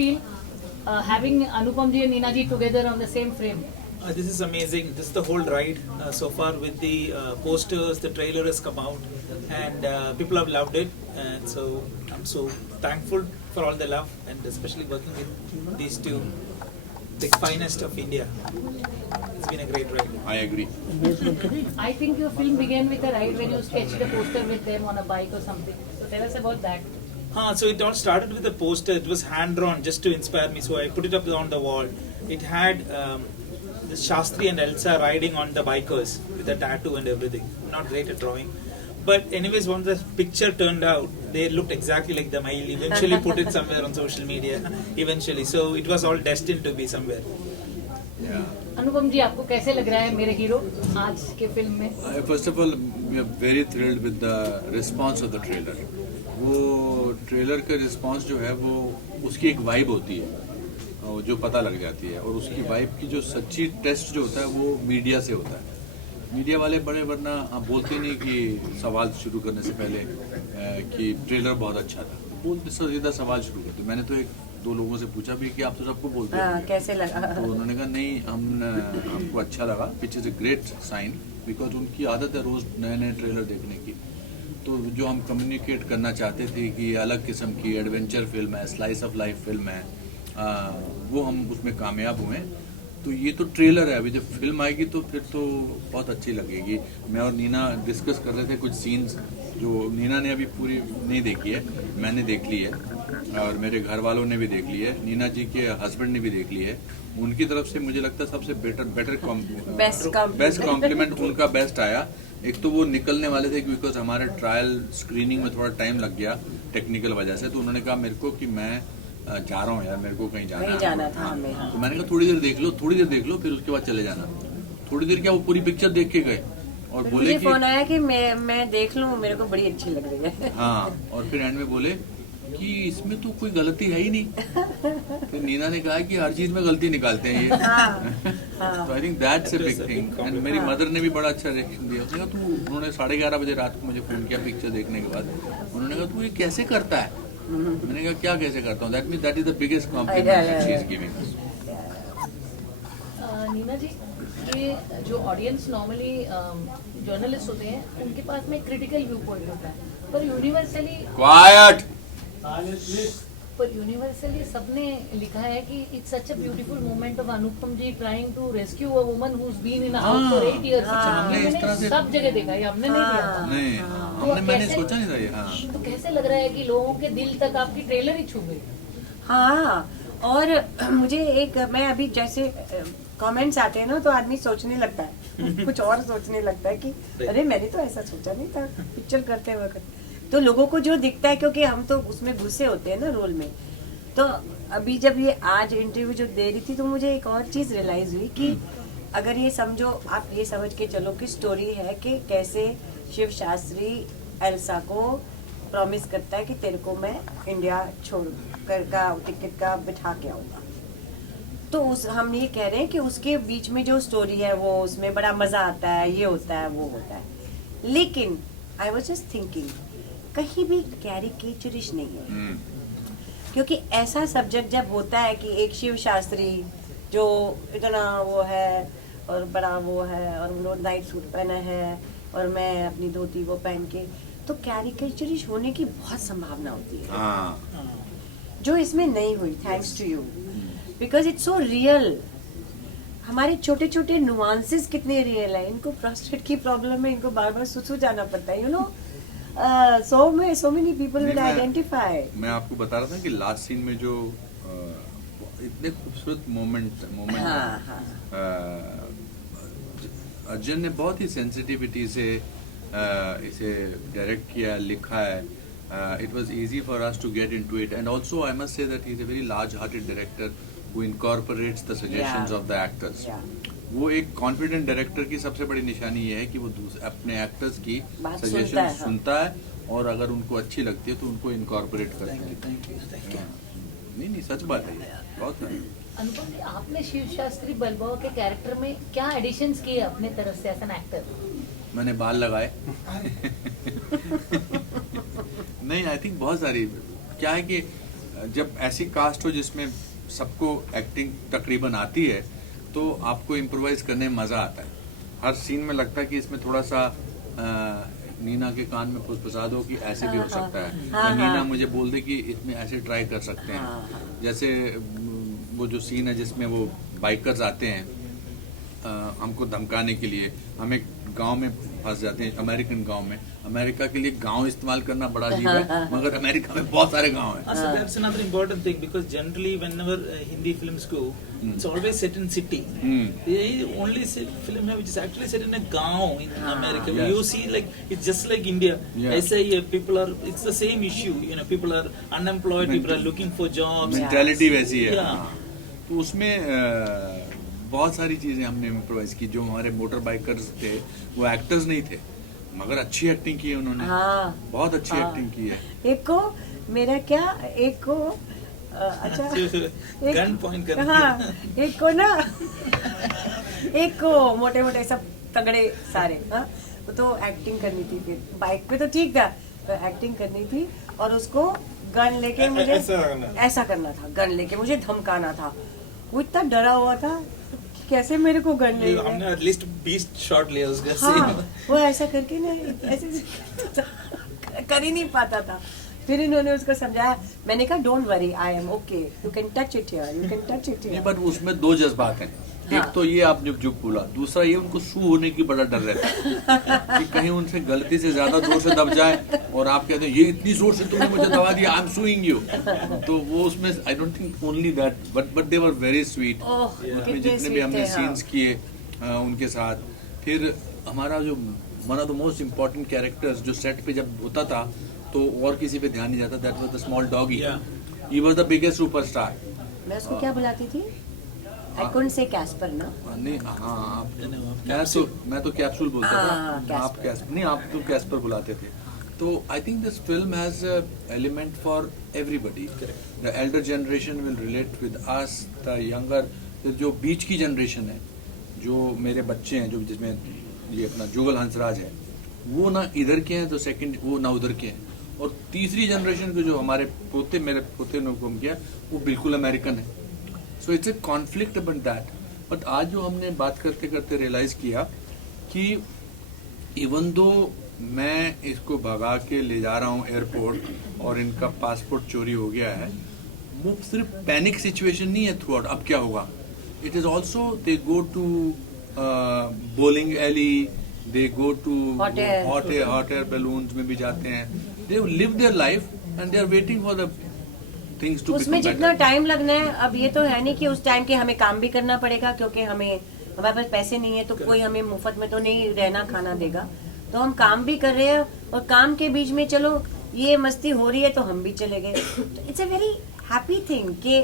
feel having Anupam ji and Neena ji together on the same frame? This is amazing. This is the whole ride so far with the posters. The trailer has come out, and people have loved it. And so I'm so thankful for all the love, and especially working with these two, the finest of India. It's been a great ride. I agree. I think your film began with a ride when you sketched a poster with them on a bike or something. So tell us about that. So it all started with a poster. It was hand drawn just to inspire me. So I put it up on the wall. It had the Shastri and Elsa riding on the bikers with a tattoo and everything. Not great at drawing. But anyways, once the picture turned out, they looked exactly like them. I eventually put it somewhere on social media. Eventually. So it was all destined to be somewhere. Yeah. अनुपम जी आपको कैसे लग रहा है मेरे hero आज के film में? First of all, we are very thrilled with the response of the trailer. वो ट्रेलर का रिस्पांस जो है वो उसकी एक वाइब होती है जो पता लग जाती है, और उसकी वाइब की जो सच्ची टेस्ट जो होता है वो मीडिया से होता है. मीडिया वाले बड़े वरना आप बोलते नहीं कि सवाल शुरू करने से पहले कि ट्रेलर बहुत अच्छा था, बोलते सीधा सवाल शुरू करते. मैंने तो एक दो लोगों से पूछा भी कि आप तो सबको बोलते हैं कैसे लगा, तो उन्होंने कहा नहीं हमको अच्छा लगा, which is a great sign, because उनकी आदत है रोज नए नए ट्रेलर देखने की. तो जो हम कम्युनिकेट करना चाहते थे कि अलग किस्म की एडवेंचर फिल्म है, स्लाइस ऑफ लाइफ फिल्म है, वो हम उसमें कामयाब हुए. तो ये तो ट्रेलर है, अभी जब फिल्म आएगी तो फिर तो बहुत अच्छी लगेगी. मैं और नीना डिस्कस कर रहे थे कुछ सीन्स जो नीना ने अभी पूरी नहीं देखी है, मैंने देख ली है और मेरे घर वालों ने भी देख ली है, नीना जी के हस्बैंड ने भी देख ली है. उनकी तरफ से मुझे लगता है सबसे बेस्ट कॉम्प्लीमेंट उनका बेस्ट आया. एक तो वो निकलने वाले थे बिकॉज हमारे ट्रायल स्क्रीनिंग में थोड़ा टाइम लग गया टेक्निकल वजह से, तो उन्होंने कहा मेरे को कि मैं जा रहा हूँ यार, मेरे को कहीं जाना था. तो मैंने कहा थोड़ी देर देख लो फिर उसके बाद चले जाना. थोड़ी देर क्या वो पूरी पिक्चर देख के गए और बोले कि फोन आया कि मैं देख लूँ, मेरे को बड़ी अच्छी लग रही है. हाँ, और फिर एंड में बोले कि इसमें तो कोई गलती है ही नहीं. फिर नीना ने कहा कि हर चीज में गलती निकालते हैं ये. तो I think that's a big thing. And मेरी मदर ने भी बड़ा अच्छा रिएक्शन दिया. उसने कहा उन्होंने 11:30 बजे रात को मुझे फोन किया पिक्चर देखने के बाद. उन्होंने कहा तू ये कैसे करता है. मैंने कहा क्या कैसे करता हूँ, that is the biggest compliment she is giving us. Neena ji, ये जो ऑडियंस नॉर्मली जर्नलिस्ट होते हैं उनके पास में क्रिटिकल व्यू पॉइंट होता है, पर यूनिवर्सली सबने लिखा है कि it's such a beautiful moment of Anupam ji trying to rescue a woman who has been in a house for 8 years. हमने सब जगह देखा है, हमने नहीं दिया. नहीं, मैंने सोचा नहीं था ये. हाँ, तो कैसे लग रहा है कि लोगों के दिल तक आपकी ट्रेलर ही छू गई? हाँ, और मुझे मैं अभी जैसे कमेंट्स आते हैं ना तो आदमी सोचने लगता है कुछ और सोचने लगता है कि अरे मैंने तो ऐसा सोचा नहीं था पिक्चर करते वक्त. तो लोगों को जो दिखता है, क्योंकि हम तो उसमें घुसे होते हैं ना रोल में. तो अभी जब ये आज इंटरव्यू जो दे रही थी तो मुझे एक और चीज रियलाइज हुई कि अगर ये समझो, आप ये समझ के चलो कि स्टोरी है कि कैसे शिव शास्त्री एल्सा को प्रॉमिस करता है कि तेरे को मैं इंडिया छोड़ कर का टिकट का बिठा के आऊंगा. तो हम ये कह रहे हैं कि उसके बीच में जो स्टोरी है वो उसमें बड़ा मजा आता है, ये होता है वो होता है. लेकिन आई वाज जस्ट थिंकिंग कहीं भी कैरिकेचरिश नहीं है. क्योंकि ऐसा सब्जेक्ट जब होता है कि एक शिव शास्त्री जो इतना वो है और बड़ा वो है और उन्होंने नाइट सूट पहना है और मैं अपनी धोती वो पहन के, तो कैरिकेचरिश होने की बहुत संभावना होती है जो इसमें नहीं हुई. Thanks to you, because it's so real. हमारे छोटे छोटे नुआंसेस कितने रियल है. इनको प्रोस्टेट की प्रॉब्लम है, इनको बार बार सुसु जाना पड़ता है. You know, so many people will identify. मैं आपको बता रहा था कि लास्ट सीन में जो इतने खूबसूरत मोमेंट अर्जुन ने बहुत ही सेंसिटिविटी से इसे डायरेक्ट किया, लिखा है. It was easy for us to get into it, and also I must say that he's a very large-hearted director who incorporates the suggestions of the actors. वो एक कॉन्फिडेंट डायरेक्टर की सबसे बड़ी निशानी ये है कि वो अपने एक्टर्स की सजेशन सुनता है और अगर उनको अच्छी लगती है तो उनको इनकॉर्पोरेट करता है. नहीं सच बात है, बहुत है. अनुपम जी, आपने शिव शास्त्री बलबोआ के कैरेक्टर में क्या एडिशंस किए अपने तरफ से एज एन एक्टर? मैंने बाल लगाए. नहीं, आई थिंक बहुत सारी क्या है कि जब ऐसी कास्ट हो जिसमें सबको एक्टिंग तकरीबन आती है तो आपको इम्प्रोवाइज करने में मजा आता है। हर सीन में लगता है कि इसमें थोड़ा सा नीना के कान में फुसफुसा दो कि ऐसे भी हो सकता है, या नीना मुझे बोल दे कि इसमें ऐसे ट्राई कर सकते हैं। जैसे वो जो सीन है जिसमें वो बाइकर्स आते हैं हमको धमकाने के लिए, हम एक गांव में फंस जाते हैं, अमेरिकन गांव में। अमेरिका के लिए गांव इस्तेमाल करना बड़ा अजीब है, मगर अमेरिका में बहुत सारे गांव हैं। So that's another important thing, because generally whenever Hindi films go, it's always set in city. The only film which is actually set in a gaon in America. Yes. You see, like it's just like India. Yes. SI people are. It's the same issue. People are unemployed. People are looking for jobs. Mentality वैसी है। Yeah. तो उसमें बहुत सारी चीजें हमने improvise की। जो हमारे मोटर बाइकर्स थे वो एक्टर्स नहीं थे, मगर अच्छी एक्टिंग की है उन्होंने। बहुत अच्छी एक्टिंग की है। एक को मेरा क्या, एक को अच्छा गन पॉइंट करना। हाँ, एक को ना एक को मोटे मोटे सब तगड़े सारे, हाँ, तो एक्टिंग करनी थी। फिर बाइक पे तो ठीक था, तो एक्टिंग करनी थी और उसको गन लेके मुझे ऐसा करना था, गन लेके मुझे धमकाना था। वो इतना डरा हुआ था, कैसे मेरे को गन ले, हमने एटलीस्ट 20 शॉट लिया उसका। हाँ, वो ऐसा करके ना ऐसे कर ही नहीं पाता था। फिर इन्होंने उसको समझाया, मैंने कहा don't worry, I am okay, you can touch it here, you can touch it here. But उसमें दो जज्बात हैं। एक तो ये आप जुग बोला, दूसरा ये उनको शू होने की बड़ा डर रहता है कि कहीं उनसे गलती से ज्यादा जोर से दब जाए और आप कहते हैं ये इतनी जोर से तुमने मुझे दबा दिया, आई एम सूइंग यू। तो वो उसमें I don't think only that, but they were very sweet. उसमें जितने भी हमने सीन्स किए उनके साथ। फिर हमारा जो one of the most important characters जो सेट पे जब होता था तो और किसी पे ध्यान नहीं जाता, that was the small doggy. He was the biggest superstar. मैं उसको क्या बुलाती थी? I couldn't say Casper ना। नहीं, हाँ, मैं तो कैप्सूल बोलता था, आप कैस्पर नहीं, आप तो कैस्पर बुलाते थे। तो I think this film has element for everybody. The Elder generation will relate with us, the younger, जो बीच की जनरेशन है, जो मेरे बच्चे हैं, जो जिसमें ये अपना जुगल हंसराज है, वो ना इधर के हैं, तो सेकंड वो ना उधर के हैं, और तीसरी जनरेशन के जो हमारे पोते, मेरे पोते ने हुक्म किया, वो बिल्कुल अमेरिकन है। So it's a conflict about that. But आज जो हमने बात करते करते रियलाइज किया कि इवन दो मैं इसको भगा के ले जा रहा हूँ एयरपोर्ट और इनका पासपोर्ट चोरी हो गया है, वो सिर्फ पैनिक सिचुएशन नहीं है थ्रू आउट, अब क्या होगा। It is also they go to bowling alley, they go to hot air balloons में भी जाते हैं, they live their life and they are waiting for the things to. उसमें जितना टाइम लगना है, अब ये तो है नहीं कि उस टाइम के हमें काम भी करना पड़ेगा, क्योंकि हमारे पास पैसे नहीं है, तो कोई हमें मुफ्त में तो नहीं रहना खाना देगा, तो हम काम भी कर रहे हैं, और काम के बीच में चलो ये मस्ती हो रही है तो हम भी चले गए। It's a very happy thing कि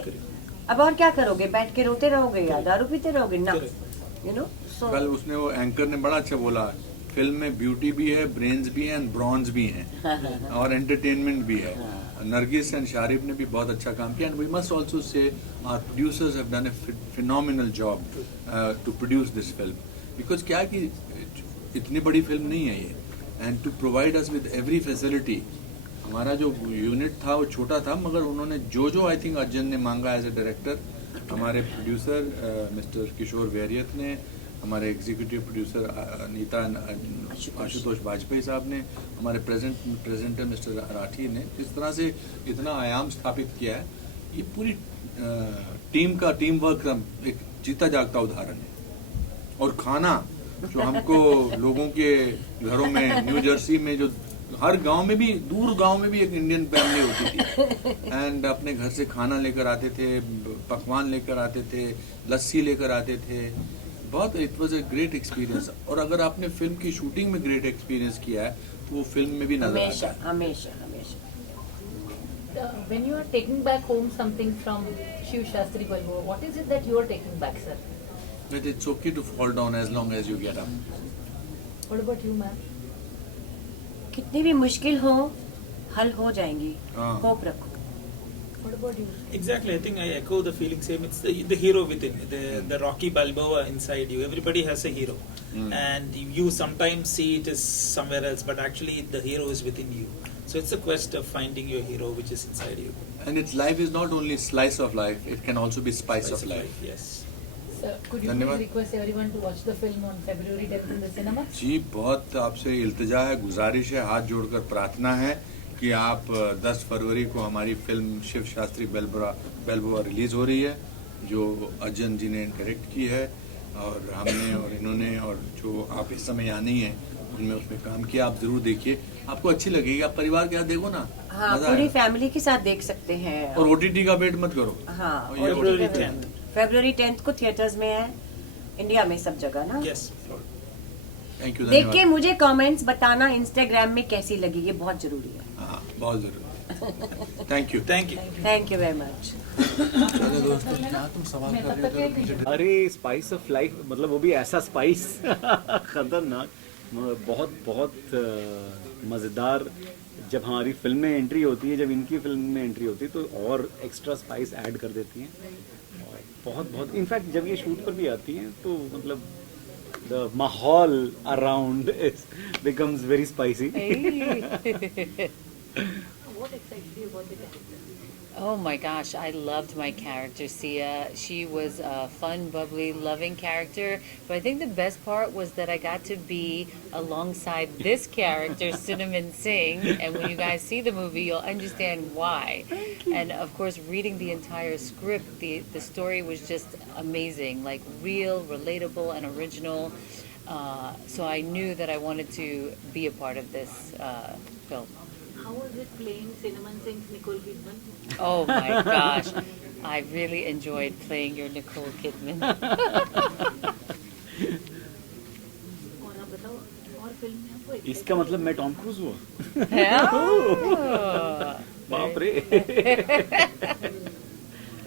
अब और क्या करोगे, बैठ के रोते रहोगे या दारू पीते रहोगे ना, यू नो। सो कल उसने वो एंकर ने बड़ा अच्छा बोला, फिल्म में ब्यूटी भी है, ब्रेन्स भी हैं, ब्रॉन्ज भी हैं और एंटरटेनमेंट भी है। नरगिस एंड शारिफ ने भी बहुत अच्छा काम किया, and we must also say our producers have done a phenomenal job to produce this film, because क्या कि इतनी बड़ी फिल्म नहीं है ये, and to provide us with every facility. हमारा जो यूनिट था वो छोटा था, मगर उन्होंने जो आई थिंक अर्जुन ने मांगा एज ए डायरेक्टर, हमारे प्रोड्यूसर मिस्टर किशोर वैरियत ने, हमारे एग्जीक्यूटिव प्रोड्यूसर नीता आशुतोष वाजपेयी साहब ने, हमारे प्रेजेंटर मिस्टर राठी ने इस तरह से इतना आयाम स्थापित किया है। ये पूरी टीम वर्क एक जीता जागता उदाहरण है। और खाना जो हमको लोगों के घरों में, न्यू जर्सी में, जो हर गांव में भी, दूर गांव में भी एक इंडियन फैमिली होती थी, एंड अपने घर से खाना लेकर आते थे, पकवान लेकर आते थे, लस्सी लेकर आते थे, बहुत it was a great experience. और अगर आपने फिल्म की शूटिंग में ग्रेट एक्सपीरियंस किया है तो वो फिल्म में भी नजर आता है। हमेशा। When you are taking back home something from Shiv Shastri Balbo, what is it that you are taking back, sir? That it's okay to fall down as long as you get up. What about you, ma'am? कितनी भी मुश्किल हो, हल हो जाएंगी, हाँ। Hope रखो। What about you? Exactly, I think I echo the feeling same. It's the hero within, the Rocky Balboa inside you. Everybody has a hero, and you sometimes see it as somewhere else, but actually the hero is within you. So it's a quest of finding your hero, which is inside you. And its life is not only slice of life, it can also be spice of life. Yes. Sir, could you धन्यवाद। please request everyone to watch the film on February 10th in the cinemas? जी बहुत आपसे इल्तिजा है, गुजारिश है, हाथ जोड़कर प्रार्थना है कि आप 10 फरवरी को हमारी फिल्म शिव शास्त्री बेलबुआ रिलीज हो रही है, जो अर्जन जी ने डायरेक्ट की है और हमने और इन्होंने और जो आप इस समय यहाँ नहीं है उनमें उसमें काम किया। आप जरूर देखिए, आपको अच्छी लगेगी। आप परिवार के साथ देखो ना, हाँ, मजा पूरी आएगा। फैमिली के साथ देख सकते हैं। और OTT का वेट मत करो। हाँ, और ये February 10th. फरवरी 10th को थिएटर्स में है, इंडिया में सब जगह ना। Yes. थैंक यू, देख के धन्यवाद। मुझे कमेंट्स बताना इंस्टाग्राम में कैसी लगी, ये बहुत जरूरी है। हाँ, बहुत जरूरी। Thank you. Thank you. Thank you very much. चलो दोस्तों, क्या तुम सवाल कर रहे थे? अरे स्पाइस ऑफ लाइफ, मतलब वो भी ऐसा स्पाइस खतरनाक, बहुत बहुत मज़ेदार। जब हमारी फिल्म में एंट्री होती है, जब इनकी फिल्म में एंट्री होती है तो और एक्स्ट्रा स्पाइस ऐड कर देती हैं। और बहुत बहुत इनफैक्ट जब ये शूट पर भी आती हैं तो मतलब द माहौल around becomes very spicy. What excites you about the character? Oh my gosh, I loved my character, Sia. She was a fun, bubbly, loving character. But I think the best part was that I got to be alongside this character, Cinnamon Singh. And when you guys see the movie, you'll understand why. And of course, reading the entire script, the story was just amazing, like real, relatable, and original. So I knew that I wanted to be a part of this film. How was it playing Cinnamon Singh's Nicole Kidman? Oh my gosh. I really enjoyed playing your Nicole Kidman. और आप बताओ, और film में आपको इसका मतलब मैं Tom cruise हुआ? Oh. बाप रे।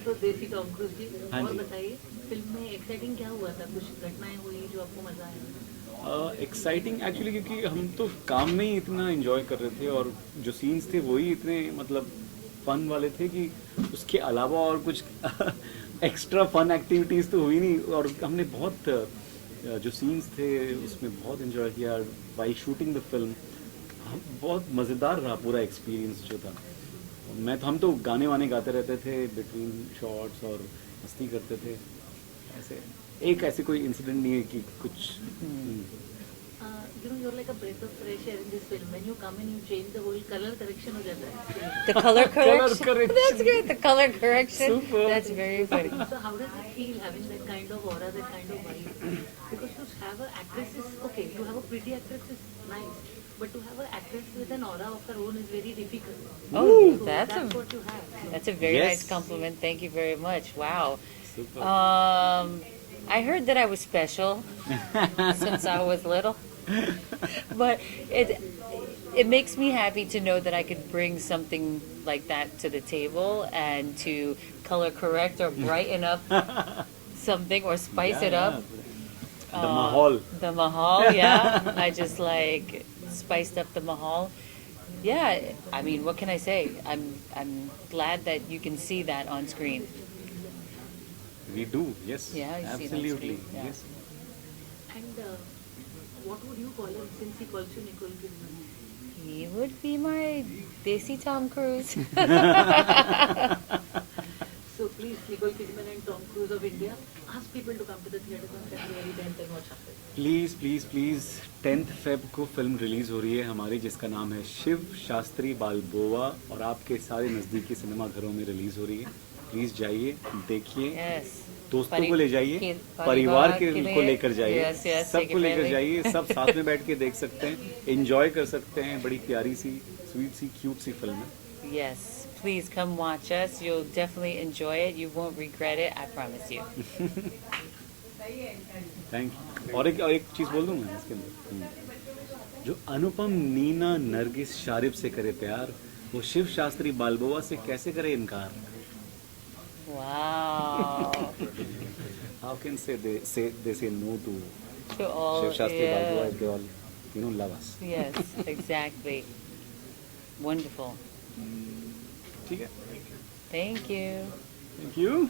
तो देसी टॉम क्रूज जी, हाँ और जी। बताइए फिल्म में एक्साइटिंग क्या हुआ था, कुछ घटनाएं हुई जो आपको मजा आया? एक्साइटिंग एक्चुअली क्योंकि हम तो काम में ही इतना एंजॉय कर रहे थे और जो सीन्स थे वही इतने मतलब फन वाले थे कि उसके अलावा और कुछ एक्स्ट्रा फन एक्टिविटीज़ तो हुई नहीं। और हमने बहुत जो सीन्स थे उसमें बहुत एंजॉय किया बाई शूटिंग द फिल्म। बहुत मज़ेदार रहा पूरा एक्सपीरियंस जो था। हम तो गाने वाने गाते रहते थे बिटवीन शॉट्स और मस्ती करते थे। ऐसे कोई इंसिडेंट नहीं है कि कुछ You know, you're like a breath of fresh air in this film. When you come in, you change the whole color correction हो जाता है. The color correction. correction. That's great. The color correction. Super. That's very funny. So how does it feel having that kind of aura, that kind of vibe? Because to have an actress is okay. To have a pretty actress is nice, but to have an actress with an aura of her own is very difficult. Oh, So that's that's a what you have. that's a very Yes. nice compliment. Thank you very much. Wow. super. I heard that I was special since I was little, but it makes me happy to know that I could bring something like that to the table and to color correct or brighten up something or spice it up. The mahal. The mahal, yeah. I just like spiced up the mahal. Yeah, I mean, what can I say? I'm glad that you can see that on screen. We do, yes. Yeah, I see it on absolutely. screen, yeah. Yes. And what would you call him since he calls you Nicole Kidman? He would be my Desi Tom Cruise. So please, Nicole Kidman and Tom Cruise of India, ask people to come to the theatre on February 10th and watch it. Please please please 10th Feb को film release हो रही है हमारी, जिसका नाम है शिव शास्त्री बालबोआ, और आपके सारे नज़दीकी सिनेमा घरों में रिलीज़ हो रही है। प्लीज़ जाइए, देखिए, Yes. दोस्तों को ले जाइए, परिवार परिवार के को लिए। लेकर जाइए, Yes, yes, सबको take it लेकर really. जाइए, सब साथ में बैठ के देख सकते हैं, एंजॉय कर सकते हैं। बड़ी प्यारी सी, स्वीट सी, क्यूट सी फिल्म है। Yes. Please come watch us. You'll definitely enjoy it. You won't regret it. I promise you. Thank you. और एक चीज़ बोल दूँ मैं इसके अंदर, जो अनुपम नीना नरगिस शारिब से करे प्यार, वो शिव शास्त्री बालबोआ से कैसे करे इनकार? Wow. How can they say no to To all. Shiv Shastri Balboa Yeah. if they all love us? Yes, exactly. Wonderful. ठीक है, Thank you. Thank you.